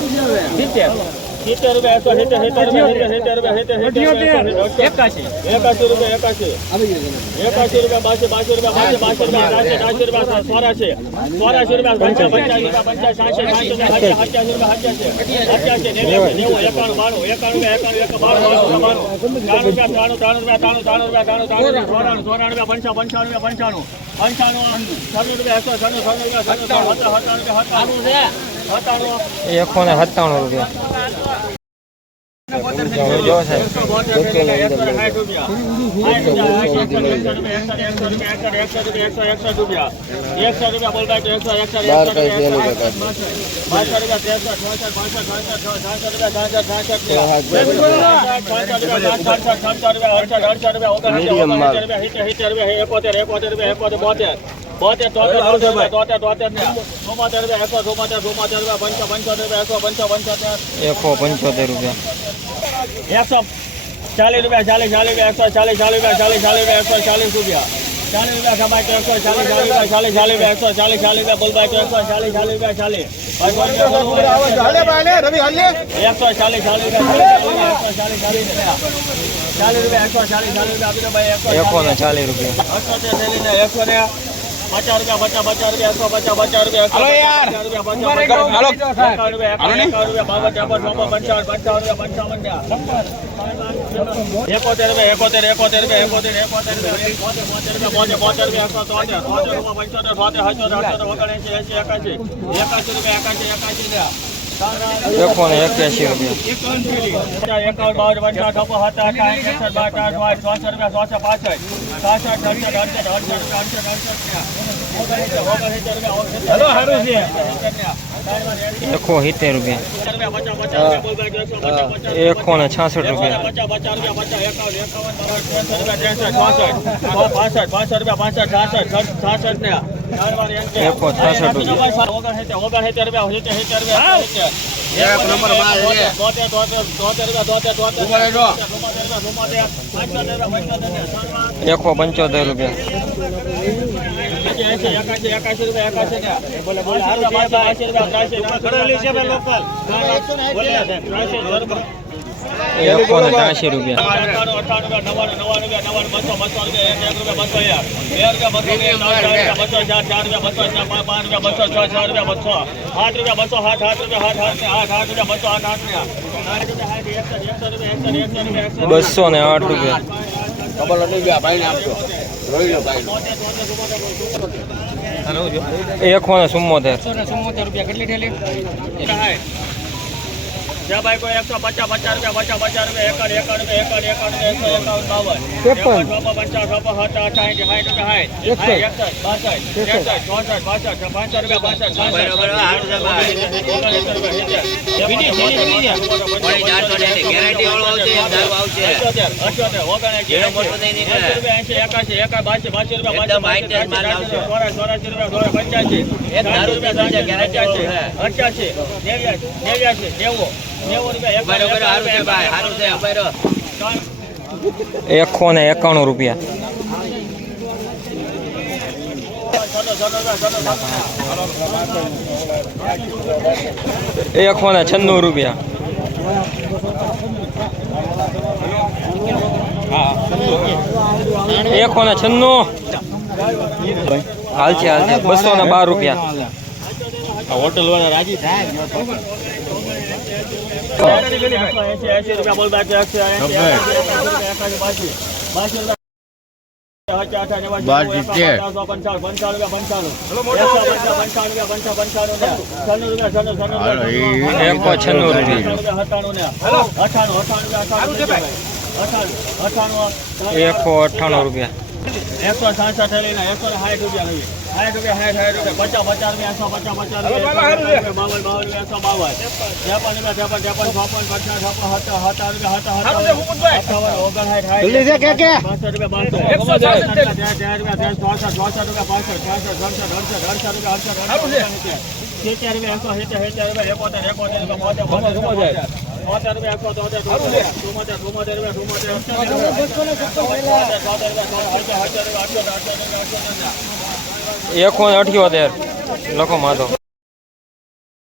સિત્તેર સિત્તેર રૂપિયા એકસો સિત્તેર સિત્તેર રૂપિયા એકાશી એકાશી રૂપિયા એકાશી એકાશી રૂપિયા બાસી બાસી રૂપિયા બાસી બાસી રૂપિયા ચોરાશી ચોરાશી રૂપિયા પંચા પંચાસી રૂપિયા પંચાસી રૂપિયા અઠ્યાસી રૂપિયા નેવું એકાણું બાણું એકાણું એકાણું એક બાણું બાણું ત્રાણું રૂપિયા ત્રાણું ત્રાણું રૂપિયા ત્રાણું ત્રાણું રૂપિયા ત્રાણું ત્રાણું ચોરાણું ચોરાણું રૂપિયા પંચા પંચાણું રૂપિયા પંચાણું પંચાણું છન્નું રૂપિયા એકસો છન્નું છન્નું રૂપિયા સત્તાણું સત્તાણું રૂપિયા સત્તાણું એકસો ને સત્તાણું રૂપિયા જો સાહેબ બોતેર તોતેર તોતેર તોતેર તોતેર ને રૂપિયા એકસો રૂપિયા પંચા પંચોતેર રૂપિયા એકસો પંચા પંચોતેર એકસો પંચોતેર રૂપિયા એકસો ચાલીસ રૂપિયા ચાલીસ ચાલીસ રૂપિયા એકસો ચાલીસ ચાલીસ રૂપિયા ચાલીસ ચાલીસ રૂપિયા એકસો ચાલીસ રૂપિયા ચાલીસ રૂપિયા સમાય તો એકસો ચાલીસ ચાલીસ રૂપિયા ચાલીસ ચાલીસ રૂપિયા એકસો ચાલીસ ચાલીસ રૂપિયા બોલભાઈ તો એકસો ચાલીસ ચાલીસ રૂપિયા ચાલીસ એકસો ચાલીસ ચાલીસ રૂપિયા એકસો ચાલીસ ચાલીસ રૂપિયા ચાલીસ રૂપિયા એકસો ચાલીસ ચાલીસ રૂપિયા ભાઈ એકસો ને ચાલીસ રૂપિયા એકસો ને પચાસ રૂપિયા પચાસ પચાસ રૂપિયા એકસો પચાસ પચાસ રૂપિયા એકસો પંચાવન રૂપિયા પંચાવન એકોતેર રૂપિયા એકોતેર એકોતેર રૂપિયા એકોતેર એકોતેર રૂપિયા બોતેર બોતેર રૂપિયા એકસો તોતેર તોતેર રૂપિયા પંચોતેર તોતેર અઠ્યોતેર અઠ્યોતર ઓગણએંસી એંસી એકાશી એકાસી રૂપિયા એકાશી એકાસી રૂપિયા. એકસો ને એક્યાસી રૂપિયા એકાવન બાવન પંચાવન છપ્પન સત્તર અઠાવન એકસઠ બાર ચાર પાંચ ચોસઠ રૂપિયા ચોસઠ પાસઠ સાસઠ અડસઠ અડસઠ અડસઠ અડસઠ અડસઠ હેલો સારું છે એકસો સિત્તેર રૂપિયા એકસો ને છાસઠ રૂપિયા પચાસ પચાસ રૂપિયા પચાસ એકાવન એકાવન ત્રેસઠ રૂપિયા ત્રેસઠ ચોસઠ પાસઠ પાસઠ રૂપિયા પાસઠ છાસઠ છાસઠ ને એકસો છાસઠ રૂપિયા ઓગણસિત્તેર ઓગણસિત્તેર રૂપિયા સિત્તેર સિત્તેર રૂપિયા સિત્તેર એક નંબરમાં છે. તોતેર તોતેર તોતેર રૂપિયા તોતેર તોતેર ઊભા રહેજો. ચુમ્મોતેર રૂપિયા ચુમ્મોતેર રૂપિયા પંચોતેર એકસો પંચોતેર રૂપિયા એકસો ને ત્રાસી રૂપિયા. બસો ને આઠ રૂપિયા. એકસો ને ચુમ્મોતેર. જ્યાં ભાઈ કોઈ એકસો પચાસ પચાસ રૂપિયા પચાસ પચાસ રૂપિયા એકસો એકાવન બાવન. એકાવન ચોપન પંચાવન ચોપન સાઠ સાઠ સાઠ રૂપિયા સાઠ એકસઠ બાસઠ ત્રેસઠ. ચોસઠ બાસઠ પાંસઠ રૂપિયા પાંસઠ અઠ્યાસી નેવ્યાસી નેવ્યાસી નેવું. નેવું રૂપિયા એકસો ને એકાણું રૂપિયા. એકસો ને છન્નું રૂપિયા. એકસો ને છન્નું. હાલ છે હાલ છે બસો ને બાર રૂપિયા. હોટલ વાળા રાજી થાય એસી રૂપિયા બોલ બાકી એકસો અઠ્ઠાણું રૂપિયા. એકસો સાસઠ લઈને એકસો સાઠ રૂપિયા લઈએ. સાઠ રૂપિયા સાઠ રૂપિયા પચાસ પચાસ રૂપિયા એકસો પચાસ પચાસ રૂપિયા બાવન બાવન રૂપિયા એકસો બાવન. ત્રેપન રૂપિયા ત્રેપન ત્રેપન પચાસ રૂપિયા ઓગણસાઠ બાસઠ રૂપિયા બાસઠ. એકસો ચાર રૂપિયા ત્રણ ચોસઠ ચોસઠ રૂપિયા પાસઠ છાસઠ સડસઠ અડસઠ અડસઠ રૂપિયા અડસઠ અડસઠ સિત્તેર રૂપિયા એકસો સિત્તેર સિત્તેર રૂપિયા એકોતેર એકોતેર રૂપિયા બોતેર બોતેર બોતેર. તોતેર રૂપિયા એકસો તોતેર ચુમ્મોતેર ચુમ્મોતેર રૂપિયા ચુમ્મોતેર એકસો ને અઠ્યોતેર લખો માધો